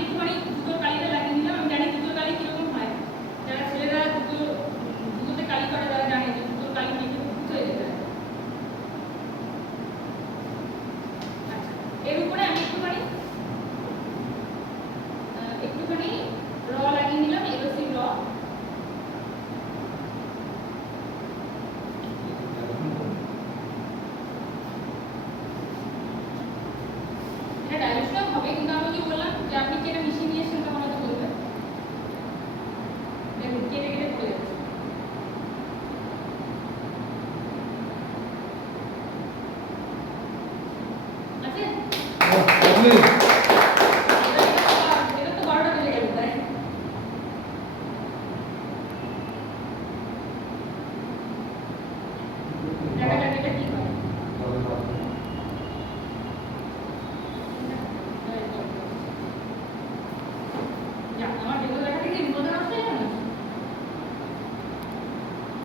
একটুখানি জুতোর কালিটা লাগিয়ে নিলাম। আমি জানি জুতোর কালি কিরকম হয়, যারা ছেলেরা জুতোতে কালি করে তারা জানে যে জুতোর কালি মেখে জুতো হয়ে যেতে হয়। আচ্ছা, এর উপরে আমি একটুখানি র লাগিয়ে নিলাম, এলোসি র। এটা ডাইলুশন হবে, কিন্তু আমি কি বললাম যে আপনি কি এটা মিশিয়ে নিয়ে এসেছেন তখন হয়তো বলবেন। দেখুন কেটে কেটে পড়ে যাচ্ছে। আছে?